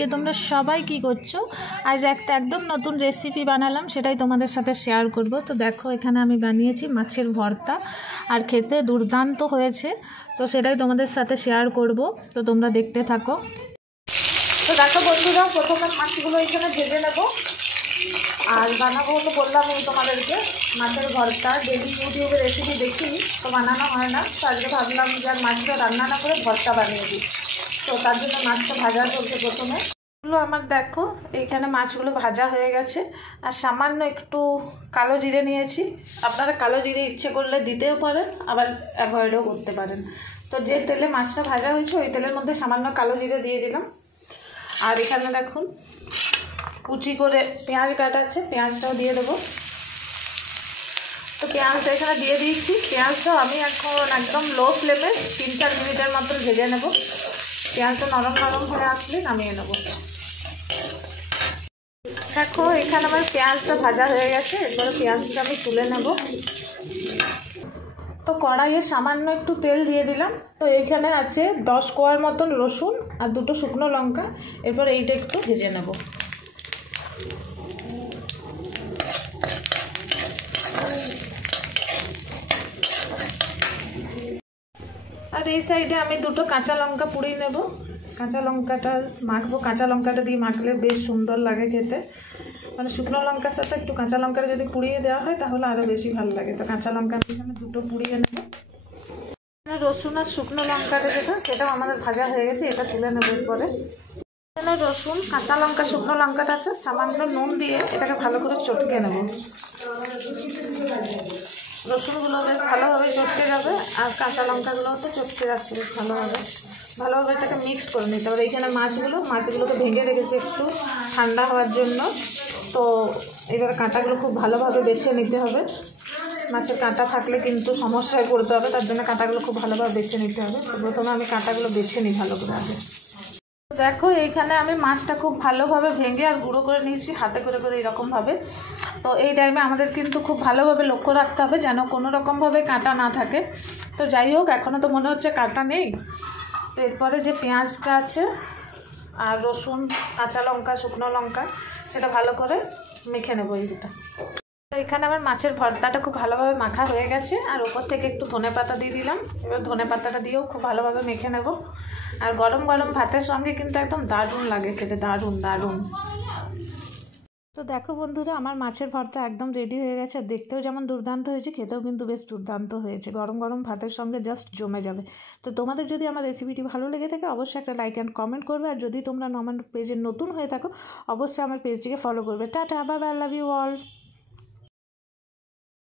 তোমরা সবাই কি করছো? আজ একটা একদম নতুন রেসিপি বানালাম, সেটাই তোমাদের সাথে শেয়ার করব। তো দেখো, এখানে আমি বানিয়েছি মাছের ভর্তা, আর খেতে দুর্দান্ত হয়েছে। তো সেটাই তোমাদের সাথে শেয়ার করব, তো তোমরা দেখতে থাকো। তো দেখো বন্ধুরা, প্রথমে মাছগুলো এখানে ভেজে নেবো আর বানাবো। তো বললাম এই তোমাদেরকে মাছের ভর্তা ডেলি ইউটিউবে রেসিপি দেখি, তো বানানো হয় না। তো আজকে ভাবলাম যে আর মাছটা রান্না না করে ভর্তা বানিয়ে দিই। তো তার জন্য মাছটা ভাজা চলছে প্রথমে। আমার দেখো এইখানে মাছগুলো ভাজা হয়ে গেছে, আর সামান্য একটু কালো জিরে নিয়েছি। আপনারা কালো জিরে ইচ্ছে করলে দিতেও পারেন, আবার অ্যাভয়েডও করতে পারেন। তো যে তেলে মাছটা ভাজা হয়েছে ওই তেলের মধ্যে সামান্য কালো জিরে দিয়ে দিলাম। আর এখানে দেখুন কুচি করে পেঁয়াজ কাটা আছে, পেঁয়াজটাও দিয়ে দেবো। তো পেঁয়াজটা এখানে দিয়ে দিয়েছি। পেঁয়াজটাও আমি এখন একদম লো ফ্লেমে 3-4 মিনিটের মতন ভেজে নেব। পেঁয়াজটা নরম নরম হয়ে আসলে নামিয়ে নেব। দেখো এখানে আমার পেঁয়াজটা ভাজা হয়ে গেছে, এরপরে পেঁয়াজটা আমি তুলে নেব। তো কড়াইয়ে সামান্য একটু তেল দিয়ে দিলাম। তো এইখানে আছে 10 কোয়ার মতন রসুন আর 2টো শুকনো লঙ্কা। এরপর এইটা একটু ভেজে নেব। আর এই সাইডে আমি 2টো কাঁচা লঙ্কা পুড়িয়ে নেব। কাঁচা লঙ্কাটা মাখবো, কাঁচা লঙ্কাটা দিয়ে মাখলে বেশ সুন্দর লাগে খেতে। মানে শুকনো লঙ্কার সাথে একটু কাঁচা লঙ্কাটা যদি পুড়িয়ে দেওয়া হয় তাহলে আরও বেশি ভালো লাগে। তো কাঁচা লঙ্কা এখানে 2টো পুড়িয়ে নেব। রসুন আর শুকনো লঙ্কাটা সেটাও আমাদের ভাজা হয়ে গেছে, এটা তুলে নেব। এরপরে রসুন, কাঁচা লঙ্কা, শুকনো লঙ্কাটা আছে, সামান্য নুন দিয়ে এটাকে ভালো করে চটকে নেব। রসুনগুলো বেশ ভালোভাবে চটকে যাবে, আর কাঁচা লঙ্কাগুলোও তো চটকে যাচ্ছে বেশ ভালোভাবে এটাকে মিক্স করে নিতে হবে। এইখানে মাছগুলোকে ভেঙে রেখেছি একটু ঠান্ডা হওয়ার জন্য। তো এবার কাঁটাগুলো খুব ভালোভাবে বেছে নিতে হবে। মাছের কাঁটা থাকলে কিন্তু সমস্যায় পড়তে হবে, তার জন্য কাঁটাগুলো খুব ভালোভাবে বেছে নিতে হবে। তো প্রথমে আমি কাঁটাগুলো বেছে নিই ভালো করে আগে। দেখো এইখানে আমি মাছটা খুব ভালোভাবে ভেঙে আর গুঁড়ো করে নিয়েছি হাতে করে এরকমভাবে। তো এই টাইমে আমাদের কিন্তু খুব ভালোভাবে লক্ষ্য রাখতে হবে যেন কোনো রকমভাবে কাঁটা না থাকে। তো যাই হোক, এখনও তো মনে হচ্ছে কাঁটা নেই। তো এরপরে যে পেঁয়াজটা আছে আর রসুন, কাঁচা লঙ্কা, শুকনো লঙ্কা, সেটা ভালো করে মেখে নেবো এই দুটো। তো এখানে আমার মাছের ভর্তাটা খুব ভালোভাবে মাখা হয়ে গেছে, আর ওপর থেকে একটু ধনেপাতা দিয়ে দিলাম। এবার ধনেপাতাটা দিয়েও খুব ভালোভাবে মেখে নেব। আর গরম গরম ভাতের সঙ্গে কিন্তু একদম দারুণ লাগে খেতে, দারুণ। তো দেখো বন্ধুরা, আমার মাছের ভর্তা একদম রেডি হয়ে গেছে। দেখতেও যেমন দুর্দান্ত হয়েছে, খেতেও কিন্তু বেশ দুর্দান্ত হয়েছে। গরম গরম ভাতের সঙ্গে জাস্ট জমে যাবে। তো তোমাদের যদি আমার রেসিপিটি ভালো লেগে থাকে অবশ্যই একটা লাইক অ্যান্ড কমেন্ট করবে। আর যদি তোমরা আমার পেজে নতুন হয়ে থাকো অবশ্যই আমার পেজটিকে ফলো করবে। Tata, bye bye, love you all.